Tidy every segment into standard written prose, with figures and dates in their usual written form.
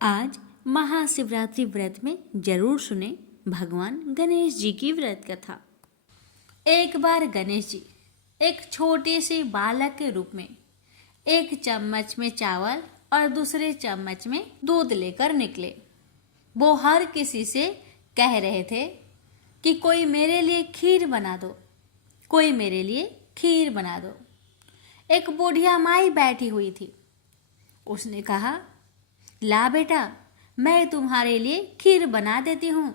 आज महाशिवरात्रि व्रत में जरूर सुने भगवान गणेश जी की व्रत कथा। एक बार गणेश जी एक छोटे से बालक के रूप में एक चम्मच में चावल और दूसरे चम्मच में दूध लेकर निकले। वो हर किसी से कह रहे थे कि कोई मेरे लिए खीर बना दो, कोई मेरे लिए खीर बना दो। एक बुढ़िया माई बैठी हुई थी। उसने कहा, ला बेटा, मैं तुम्हारे लिए खीर बना देती हूँ।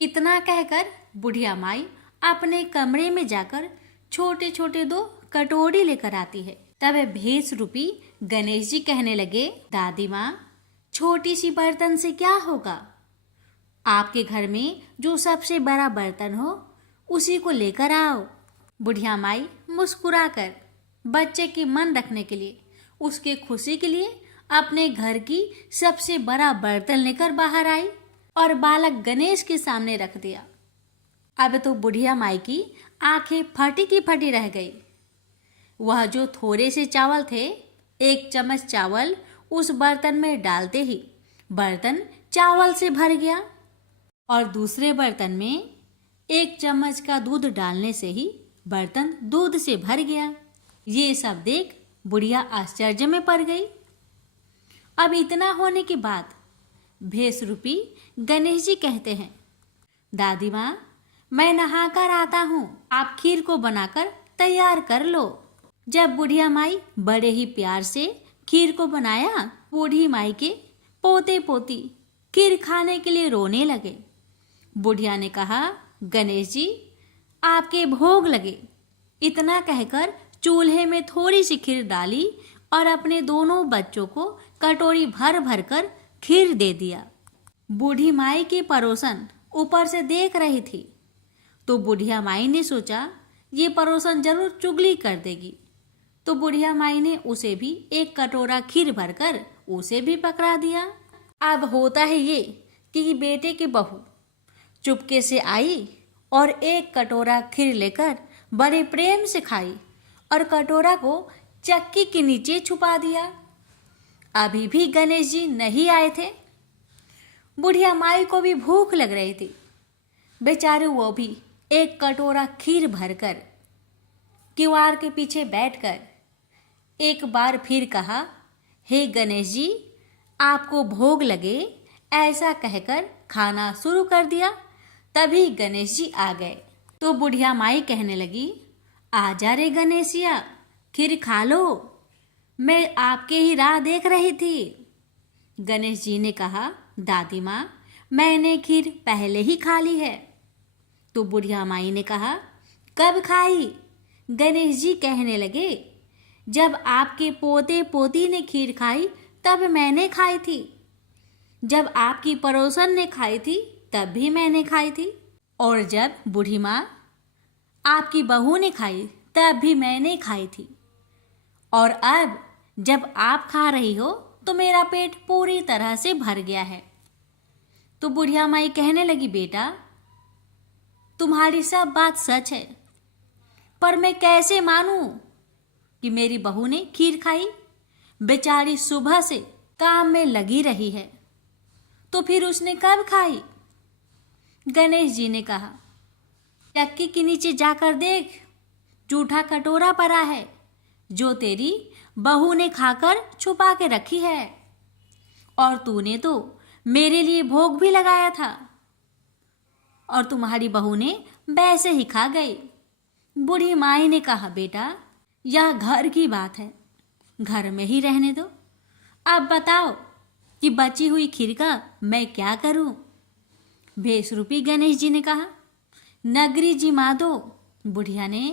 इतना कहकर बुढ़िया माई अपने कमरे में जाकर छोटे छोटे 2 कटोरी लेकर आती है। तब भेष रूपी गणेश जी कहने लगे, दादी माँ, छोटी सी बर्तन से क्या होगा? आपके घर में जो सबसे बड़ा बर्तन हो उसी को लेकर आओ। बुढ़िया माई मुस्कुराकर बच्चे की मन रखने के लिए, उसके खुशी के लिए अपने घर की सबसे बड़ा बर्तन लेकर बाहर आई और बालक गणेश के सामने रख दिया। अब तो बुढ़िया माई की आंखें फटी की फटी रह गई। वह जो थोड़े से चावल थे, 1 चम्मच चावल उस बर्तन में डालते ही बर्तन चावल से भर गया और दूसरे बर्तन में 1 चम्मच का दूध डालने से ही बर्तन दूध से भर गया। ये सब देख बुढ़िया आश्चर्य में पड़ गई। अब इतना होने के बाद भेष रूपी गणेश जी कहते हैं, दादी माँ, मैं नहाकर आता हूँ, आप खीर को बनाकर तैयार कर लो। जब बुढ़िया माई बड़े ही प्यार से खीर को बनाया, बूढ़ी माई के पोते पोती खीर खाने के लिए रोने लगे। बुढ़िया ने कहा, गणेश जी, आपके भोग लगे। इतना कहकर चूल्हे में थोड़ी सी खीर डाली और अपने दोनों बच्चों को कटोरी भर भर कर खीर दे दिया। बूढ़ी माई की पड़ोसन ऊपर से देख रही थी, तो बुढ़िया माई ने सोचा ये पड़ोसन जरूर चुगली कर देगी। तो बुढ़िया माई ने उसे भी 1 कटोरा खीर भरकर उसे भी पकड़ा दिया। अब होता है ये कि बेटे की बहू चुपके से आई और 1 कटोरा खीर लेकर बड़े प्रेम से खाई और कटोरा को चक्की के नीचे छुपा दिया। अभी भी गणेश जी नहीं आए थे। बुढ़िया माई को भी भूख लग रही थी। बेचारे वो भी 1 कटोरा खीर भरकर किवाड़ के पीछे बैठकर एक बार फिर कहा, हे गणेश जी, आपको भोग लगे, ऐसा कहकर खाना शुरू कर दिया। तभी गणेश जी आ गए। तो बुढ़िया माई कहने लगी, आजा रे गणेशिया, खीर खा लो, मैं आपके ही राह देख रही थी। गणेश जी ने कहा, दादी माँ, मैंने खीर पहले ही खा ली है। तो बुढ़िया माई ने कहा, कब खाई? गणेश जी कहने लगे, जब आपके पोते पोती ने खीर खाई तब मैंने खाई थी, जब आपकी पड़ोसन ने खाई थी तब भी मैंने खाई थी, और जब बूढ़ी माँ आपकी बहू ने खाई तब भी मैंने खाई थी, और अब जब आप खा रही हो तो मेरा पेट पूरी तरह से भर गया है। तो बुढ़िया माई कहने लगी, बेटा, तुम्हारी सब बात सच है, पर मैं कैसे मानूं कि मेरी बहू ने खीर खाई? बेचारी सुबह से काम में लगी रही है, तो फिर उसने कब खाई? गणेश जी ने कहा, चक्की के नीचे जाकर देख, जूठा कटोरा पड़ा है जो तेरी बहू ने खाकर छुपा के रखी है, और तूने तो मेरे लिए भोग भी लगाया था और तुम्हारी बहू ने वैसे ही खा गई। बूढ़ी माई ने कहा, बेटा, यह घर की बात है, घर में ही रहने दो। अब बताओ कि बची हुई खीर का मैं क्या करूं? भेष रूपी गणेश जी ने कहा, नगरी जिमा दो। बुढ़िया ने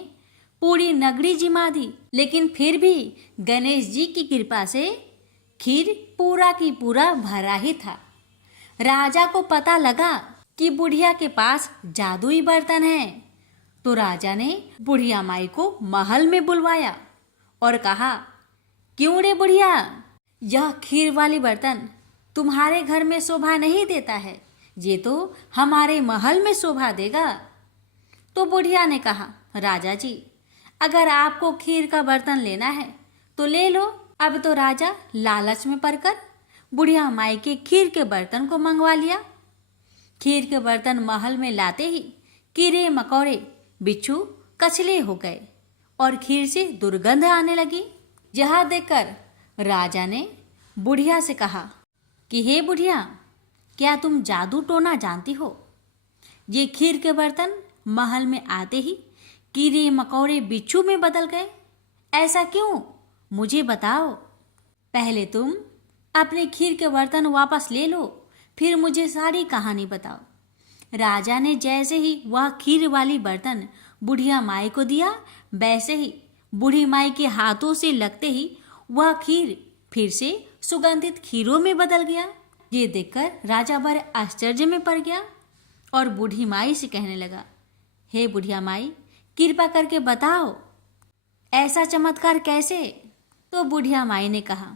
पूरी नगरी जिमा दी, लेकिन फिर भी गणेश जी की कृपा से खीर पूरा की पूरा भरा ही था। राजा को पता लगा कि बुढ़िया के पास जादुई बर्तन है, तो राजा ने बुढ़िया माई को महल में बुलवाया और कहा, क्यों रे बुढ़िया, यह खीर वाली बर्तन तुम्हारे घर में शोभा नहीं देता है, ये तो हमारे महल में शोभा देगा। तो बुढ़िया ने कहा, राजा जी, अगर आपको खीर का बर्तन लेना है तो ले लो। अब तो राजा लालच में पड़कर बुढ़िया माई के खीर के बर्तन को मंगवा लिया। खीर के बर्तन महल में लाते ही कीड़े मकोड़े बिच्छू कछले हो गए और खीर से दुर्गंध आने लगी। यह देखकर राजा ने बुढ़िया से कहा कि हे बुढ़िया, क्या तुम जादू टोना जानती हो? ये खीर के बर्तन महल में आते ही कीड़े मकोड़े बिच्छू में बदल गए, ऐसा क्यों? मुझे बताओ। पहले तुम अपने खीर के बर्तन वापस ले लो, फिर मुझे सारी कहानी बताओ। राजा ने जैसे ही वह खीर वाली बर्तन बुढ़िया माई को दिया, वैसे ही बूढ़ी माई के हाथों से लगते ही वह खीर फिर से सुगंधित खीरों में बदल गया। ये देखकर राजा बड़े आश्चर्य में पड़ गया और बूढ़ी माई से कहने लगा, हे बुढ़िया माई, कृपा करके बताओ ऐसा चमत्कार कैसे? तो बुढ़िया माई ने कहा,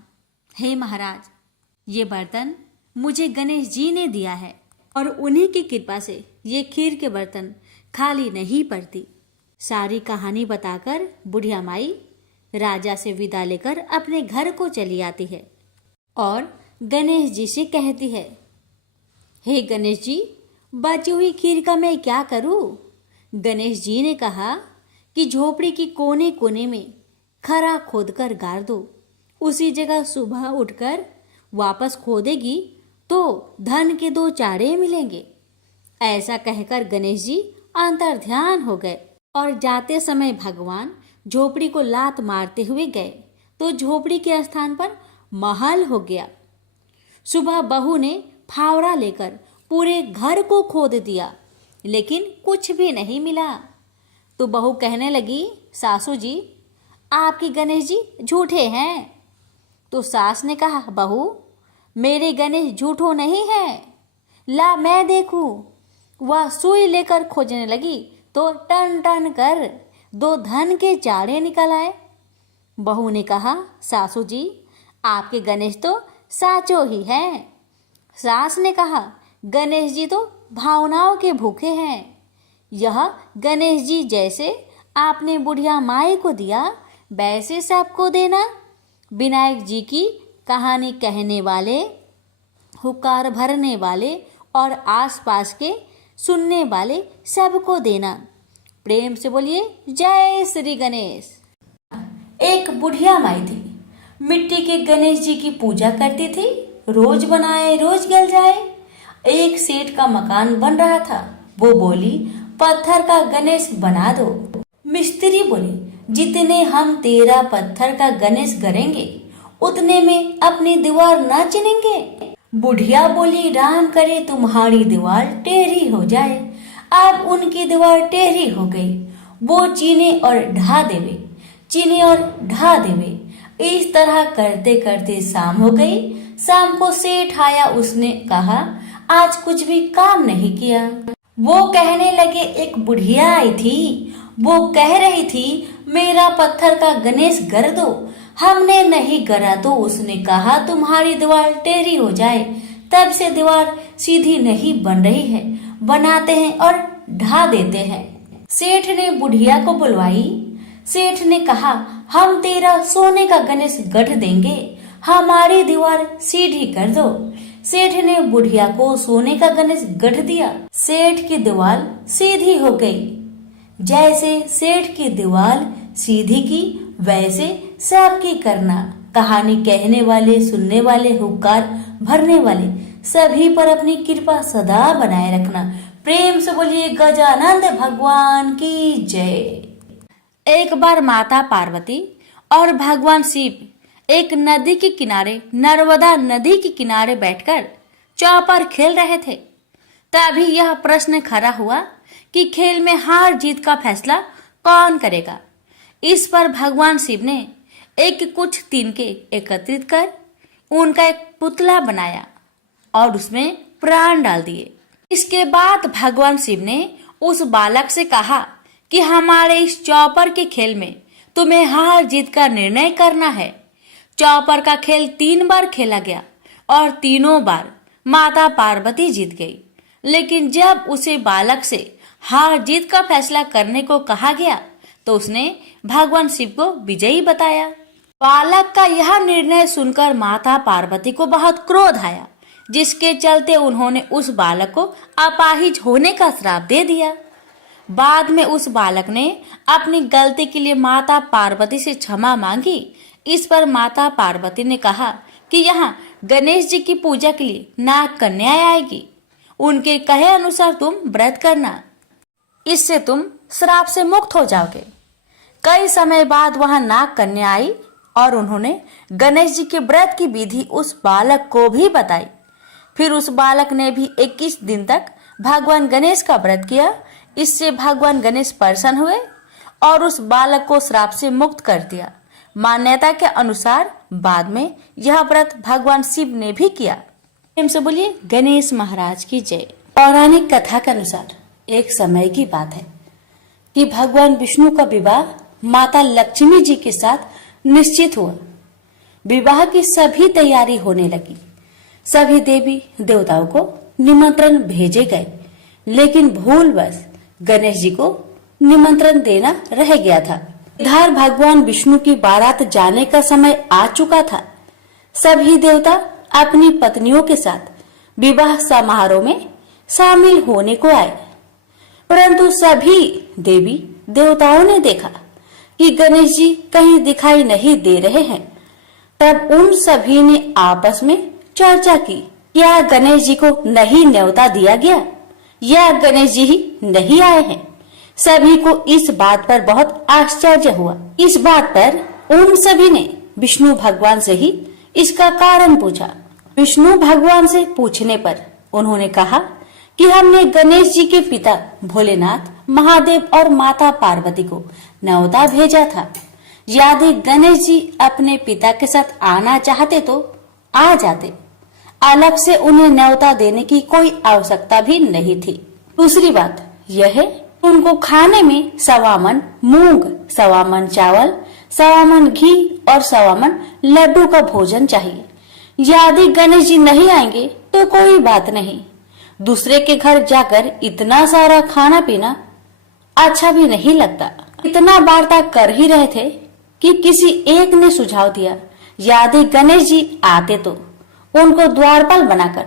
हे महाराज, ये बर्तन मुझे गणेश जी ने दिया है और उन्हीं की कृपा से ये खीर के बर्तन खाली नहीं पड़ती। सारी कहानी बताकर बुढ़िया माई राजा से विदा लेकर अपने घर को चली आती है और गणेश जी से कहती है, हे गणेश जी, बची हुई खीर का मैं क्या करूं? गणेश जी ने कहा कि झोपड़ी की कोने कोने में खरा खोदकर गाड़ दो, उसी जगह सुबह उठकर वापस खोदेगी तो धन के 2 चाड़े मिलेंगे। ऐसा कहकर गणेश जी अंतर्ध्यान हो गए और जाते समय भगवान झोपड़ी को लात मारते हुए गए तो झोपड़ी के स्थान पर महल हो गया। सुबह बहू ने फावड़ा लेकर पूरे घर को खोद दिया, लेकिन कुछ भी नहीं मिला। तो बहू कहने लगी, सासू जी, आपके गणेश जी झूठे हैं। तो सास ने कहा, बहू, मेरे गणेश झूठो नहीं है, ला मैं देखूं। वह सुई लेकर खोजने लगी तो टन टन कर 2 धन के चाड़े निकल आए। बहू ने कहा, सासू जी, आपके गणेश तो साचो ही हैं। सास ने कहा, गणेश जी तो भावनाओं के भूखे हैं। यह गणेश जी जैसे आपने बुढ़िया माई को दिया, वैसे सबको देना। विनायक जी की कहानी कहने वाले, हुक्कार भरने वाले और आसपास के सुनने वाले सबको देना। प्रेम से बोलिए जय श्री गणेश। एक बुढ़िया माई थी, मिट्टी के गणेश जी की पूजा करती थी। रोज बनाए रोज गल जाए। एक सेठ का मकान बन रहा था। वो बोली, पत्थर का गणेश बना दो। मिस्त्री बोले, जितने हम तेरा पत्थर का गणेश करेंगे उतने में अपनी दीवार ना चिनेंगे। बुढ़िया बोली, राम करे तुम्हारी दीवार टेढ़ी हो जाए। अब उनकी दीवार टेढ़ी हो गई। वो चीने और ढा देवे, चीने और ढा देवे। इस तरह करते करते शाम हो गई। शाम को सेठ आया। उसने कहा, आज कुछ भी काम नहीं किया। वो कहने लगे, एक बुढ़िया आई थी, वो कह रही थी मेरा पत्थर का गणेश कर दो। हमने नहीं करा तो उसने कहा तुम्हारी दीवार टेढ़ी हो जाए। तब से दीवार सीधी नहीं बन रही है, बनाते हैं और ढा देते हैं। सेठ ने बुढ़िया को बुलवाई। सेठ ने कहा, हम तेरा सोने का गणेश गढ़ देंगे, हमारी दीवार सीधी कर दो। सेठ ने बुढ़िया को सोने का गणेश गढ़ दिया। सेठ की दीवार सीधी हो गई। जैसे सेठ की दीवार सीधी की, वैसे सबकी करना। कहानी कहने वाले, सुनने वाले, हुक्कार भरने वाले सभी पर अपनी कृपा सदा बनाए रखना। प्रेम से बोलिए गजानंद भगवान की जय। एक बार माता पार्वती और भगवान शिव एक नदी के किनारे, नर्मदा नदी के किनारे बैठकर चौपर खेल रहे थे। तभी यह प्रश्न खड़ा हुआ कि खेल में हार जीत का फैसला कौन करेगा। इस पर भगवान शिव ने एक कुछ तिनके एकत्रित कर उनका एक पुतला बनाया और उसमें प्राण डाल दिए। इसके बाद भगवान शिव ने उस बालक से कहा कि हमारे इस चौपर के खेल में तुम्हें हार जीत का निर्णय करना है। चौपर का खेल 3 बार खेला गया और तीनों बार माता पार्वती जीत गई। लेकिन जब उसे बालक से हार जीत का फैसला करने को कहा गया तो उसने भगवान शिव को विजयी बताया। बालक का यह निर्णय सुनकर माता पार्वती को बहुत क्रोध आया, जिसके चलते उन्होंने उस बालक को अपाहिज होने का श्राप दे दिया। बाद में उस बालक ने अपनी गलती के लिए माता पार्वती से क्षमा मांगी। इस पर माता पार्वती ने कहा कि यहाँ गणेश जी की पूजा के लिए नाग कन्या आएगी, उनके कहे अनुसार तुम व्रत करना, इससे तुम श्राप से मुक्त हो जाओगे। कई समय बाद वहां नाग कन्या आई और उन्होंने गणेश जी के व्रत की विधि उस बालक को भी बताई। फिर उस बालक ने भी 21 दिन तक भगवान गणेश का व्रत किया। इससे भगवान गणेश प्रसन्न हुए और उस बालक को श्राप से मुक्त कर दिया। मान्यता के अनुसार बाद में यह व्रत भगवान शिव ने भी किया। प्रेम से बोलिए गणेश महाराज की जय। पौराणिक कथा के अनुसार एक समय की बात है कि भगवान विष्णु का विवाह माता लक्ष्मी जी के साथ निश्चित हुआ। विवाह की सभी तैयारी होने लगी। सभी देवी देवताओं को निमंत्रण भेजे गए, लेकिन भूलवश गणेश जी को निमंत्रण देना रह गया था। इधर भगवान विष्णु की बारात जाने का समय आ चुका था। सभी देवता अपनी पत्नियों के साथ विवाह समारोह में शामिल होने को आए, परंतु सभी देवी देवताओं ने देखा कि गणेश जी कहीं दिखाई नहीं दे रहे हैं। तब उन सभी ने आपस में चर्चा की, क्या गणेश जी को नहीं न्योता दिया गया या गणेश जी ही नहीं आए हैं। सभी को इस बात पर बहुत आश्चर्य हुआ। इस बात पर उन सभी ने विष्णु भगवान से ही इसका कारण पूछा। विष्णु भगवान से पूछने पर उन्होंने कहा कि हमने गणेश जी के पिता भोलेनाथ, महादेव और माता पार्वती को न्योता भेजा था। यदि गणेश जी अपने पिता के साथ आना चाहते तो आ जाते, अलग से उन्हें न्योता देने की कोई आवश्यकता भी नहीं थी। दूसरी बात यह है, उनको खाने में 1.25 मन मूंग, 1.25 मन चावल, 1.25 मन घी और 1.25 मन लड्डू का भोजन चाहिए। यदि गणेश जी नहीं आएंगे तो कोई बात नहीं, दूसरे के घर जाकर इतना सारा खाना पीना अच्छा भी नहीं लगता। इतना वार्ता कर ही रहे थे कि किसी एक ने सुझाव दिया, यदि गणेश जी आते तो उनको द्वारपाल बनाकर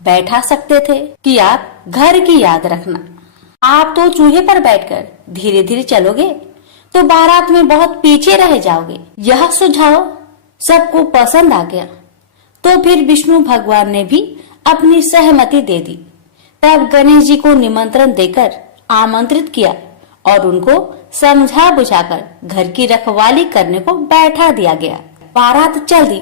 बैठा सकते थे कि आप घर की याद रखना। आप तो चूहे पर बैठकर धीरे धीरे चलोगे तो बारात में बहुत पीछे रह जाओगे। यह सुझाव सबको पसंद आ गया, तो फिर विष्णु भगवान ने भी अपनी सहमति दे दी। तब गणेश जी को निमंत्रण देकर आमंत्रित किया और उनको समझा बुझाकर घर की रखवाली करने को बैठा दिया गया। बारात चल दी।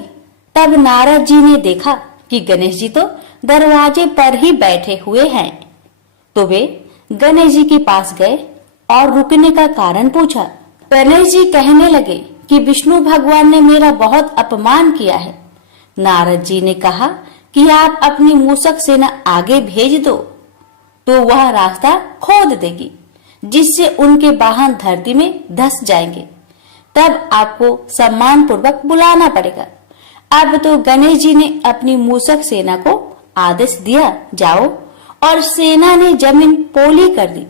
तब नारद जी ने देखा कि गणेश जी तो दरवाजे पर ही बैठे हुए हैं, तो वे गणेश जी के पास गए और रुकने का कारण पूछा। गणेश जी कहने लगे कि विष्णु भगवान ने मेरा बहुत अपमान किया है। नारद जी ने कहा कि आप अपनी मूषक सेना आगे भेज दो तो वह रास्ता खोद देगी, जिससे उनके वाहन धरती में धंस जाएंगे। तब आपको सम्मान पूर्वक बुलाना पड़ेगा। अब तो गणेश जी ने अपनी मूषक सेना को आदेश दिया, जाओ, और सेना ने जमीन पोली कर दी।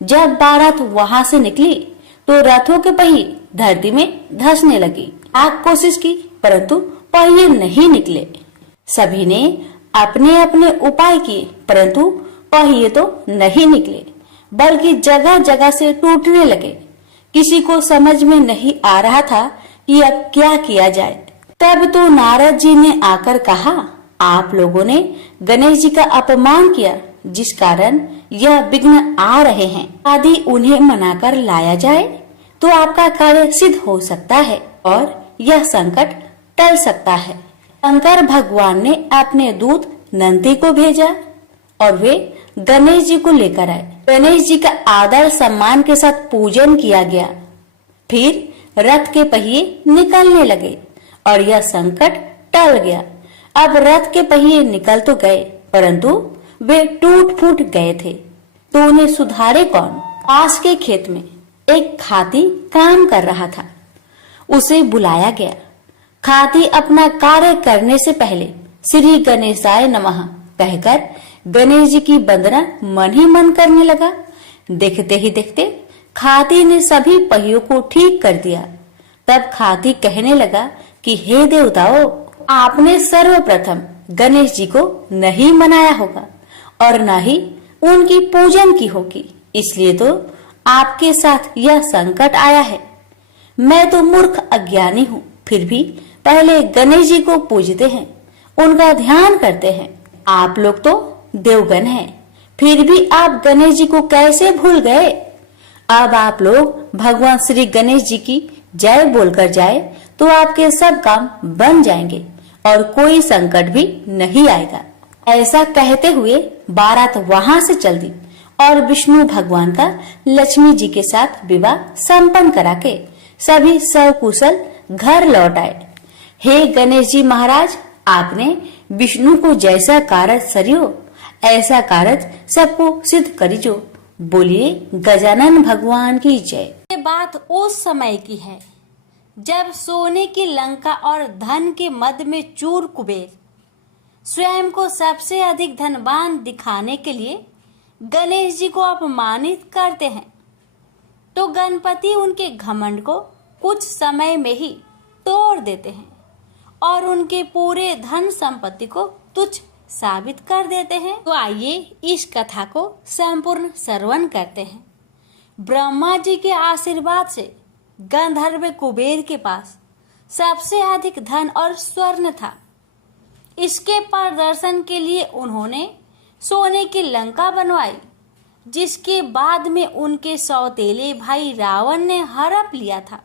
जब बारात वहां से निकली तो रथों के पहिए धरती में धंसने लगी। आग कोशिश की परंतु पहिए नहीं निकले। सभी ने अपने अपने उपाय किए परंतु पहिए तो नहीं निकले, बल्कि जगह जगह से टूटने लगे। किसी को समझ में नहीं आ रहा था कि अब क्या किया जाए। तब तो नारद जी ने आकर कहा, आप लोगों ने गणेश जी का अपमान किया, जिस कारण यह विघ्न आ रहे हैं। यदि उन्हें मनाकर लाया जाए तो आपका कार्य सिद्ध हो सकता है और यह संकट टल सकता है। शंकर भगवान ने अपने दूत नंदी को भेजा और वे गणेश जी को लेकर आए। गणेश जी का आदर सम्मान के साथ पूजन किया गया। फिर रथ के पहिए निकलने लगे और यह संकट टल गया। अब रथ के पहिए निकल तो गए परंतु वे टूट फूट गए थे, तो उन्हें सुधारे कौन। पास के खेत में एक खाती काम कर रहा था। उसे बुलाया गया। खाती अपना कार्य करने से पहले श्री गणेशाय नमः कहकर गणेश जी की वंदना मन ही मन करने लगा। देखते ही देखते खाती ने सभी पहियों को ठीक कर दिया तब खाती कहने लगा कि हे देवताओं, आपने सर्वप्रथम गणेश जी को नहीं मनाया होगा और न ही उनकी पूजन की होगी, इसलिए तो आपके साथ यह संकट आया है। मैं तो मूर्ख अज्ञानी हूँ, फिर भी पहले गणेश जी को पूजते हैं, उनका ध्यान करते हैं। आप लोग तो देवगण हैं, फिर भी आप गणेश जी को कैसे भूल गए? अब आप लोग भगवान श्री गणेश जी की जय बोलकर जाए तो आपके सब काम बन जाएंगे और कोई संकट भी नहीं आएगा। ऐसा कहते हुए बारात वहां से चल दी और विष्णु भगवान का लक्ष्मी जी के साथ विवाह संपन्न करा के सभी सकुशल घर लौट आए। हे गणेश जी महाराज, आपने विष्णु को जैसा कारज सरियो ऐसा कारज सबको सिद्ध करिजो। बोलिए गजानन भगवान की जय। ये बात उस समय की है जब सोने की लंका और धन के मद में चूर कुबेर स्वयं को सबसे अधिक धनवान दिखाने के लिए गणेश जी को अपमानित करते हैं, तो गणपति उनके घमंड को कुछ समय में ही तोड़ देते हैं और उनके पूरे धन संपत्ति को तुच्छ साबित कर देते हैं। तो आइए इस कथा को संपूर्ण श्रवण करते हैं। ब्रह्मा जी के आशीर्वाद से गंधर्व कुबेर के पास सबसे अधिक धन और स्वर्ण था। इसके प्रदर्शन के लिए उन्होंने सोने की लंका बनवाई, जिसके बाद में उनके सौतेले भाई रावण ने हड़प लिया था।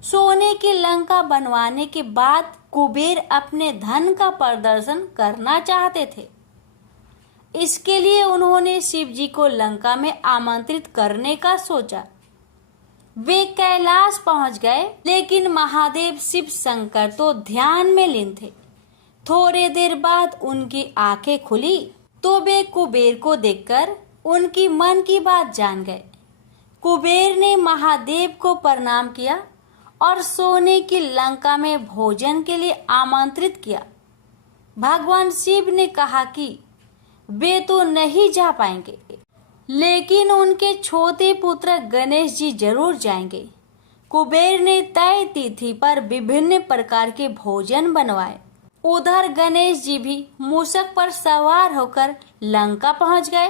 सोने की लंका बनवाने के बाद कुबेर अपने धन का प्रदर्शन करना चाहते थे। इसके लिए उन्होंने शिव जी को लंका में आमंत्रित करने का सोचा। वे कैलाश पहुंच गए, लेकिन महादेव शिव शंकर तो ध्यान में लीन थे। थोड़े देर बाद उनकी आंखें खुली तो वे कुबेर को देखकर उनकी मन की बात जान गए। कुबेर ने महादेव को प्रणाम किया और सोने की लंका में भोजन के लिए आमंत्रित किया। भगवान शिव ने कहा कि वे तो नहीं जा पाएंगे, लेकिन उनके छोटे पुत्र गणेश जी जरूर जाएंगे। कुबेर ने तय तिथि पर विभिन्न प्रकार के भोजन बनवाए। उधर गणेश जी भी मूषक पर सवार होकर लंका पहुंच गए।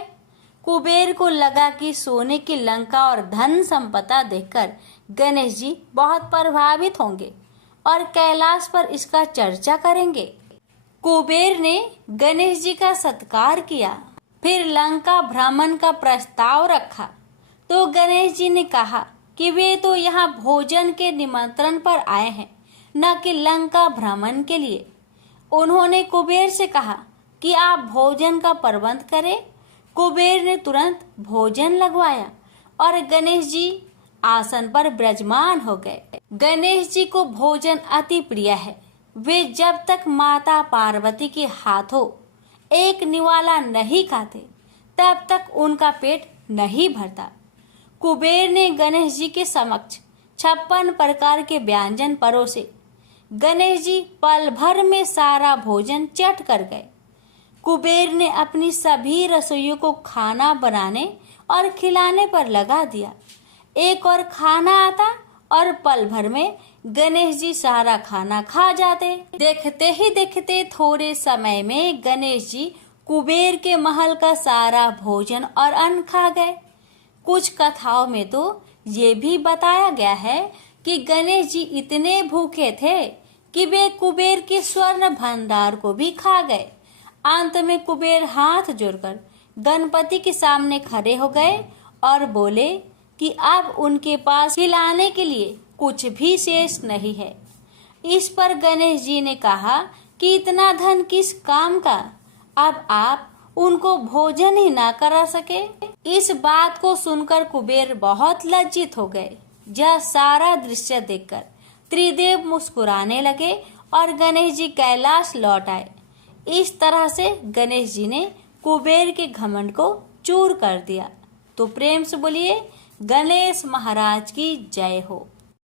कुबेर को लगा कि सोने की लंका और धन संपदा देखकर गणेश जी बहुत प्रभावित होंगे और कैलाश पर इसका चर्चा करेंगे। कुबेर ने गणेश जी का सत्कार किया, फिर लंका भ्रमण का प्रस्ताव रखा। तो गणेश जी ने कहा कि वे तो यहाँ भोजन के निमंत्रण पर आए हैं, न कि लंका भ्रमण के लिए। उन्होंने कुबेर से कहा कि आप भोजन का प्रबंध करें। कुबेर ने तुरंत भोजन लगवाया और गणेश जी आसन पर विराजमान हो गए। गणेश जी को भोजन अति प्रिय है। वे जब तक माता पार्वती के हाथों एक निवाला नहीं खाते, तब तक उनका पेट नहीं भरता। कुबेर ने गणेश जी के समक्ष 56 प्रकार के व्यंजन परोसे। गणेश जी पल भर में सारा भोजन चट कर गए। कुबेर ने अपनी सभी रसोइयों को खाना बनाने और खिलाने पर लगा दिया। एक और खाना आता और पल भर में गणेश जी सारा खाना खा जाते। देखते ही देखते थोड़े समय में गणेश जी कुबेर के महल का सारा भोजन और अन्न खा गए। कुछ कथाओं में तो ये भी बताया गया है कि गणेश जी इतने भूखे थे कि वे कुबेर के स्वर्ण भंडार को भी खा गए। अंत में कुबेर हाथ जोड़कर गणपति के सामने खड़े हो गए और बोले कि अब उनके पास खिलाने के लिए कुछ भी शेष नहीं है। इस पर गणेश जी ने कहा कि इतना धन किस काम का, अब आप उनको भोजन ही ना करा सके। इस बात को सुनकर कुबेर बहुत लज्जित हो गए। यह सारा दृश्य देखकर त्रिदेव मुस्कुराने लगे और गणेश जी कैलाश लौट आए। इस तरह से गणेश जी ने कुबेर के घमंड को चूर कर दिया। तो प्रेम से बोलिए गणेश महाराज की जय हो।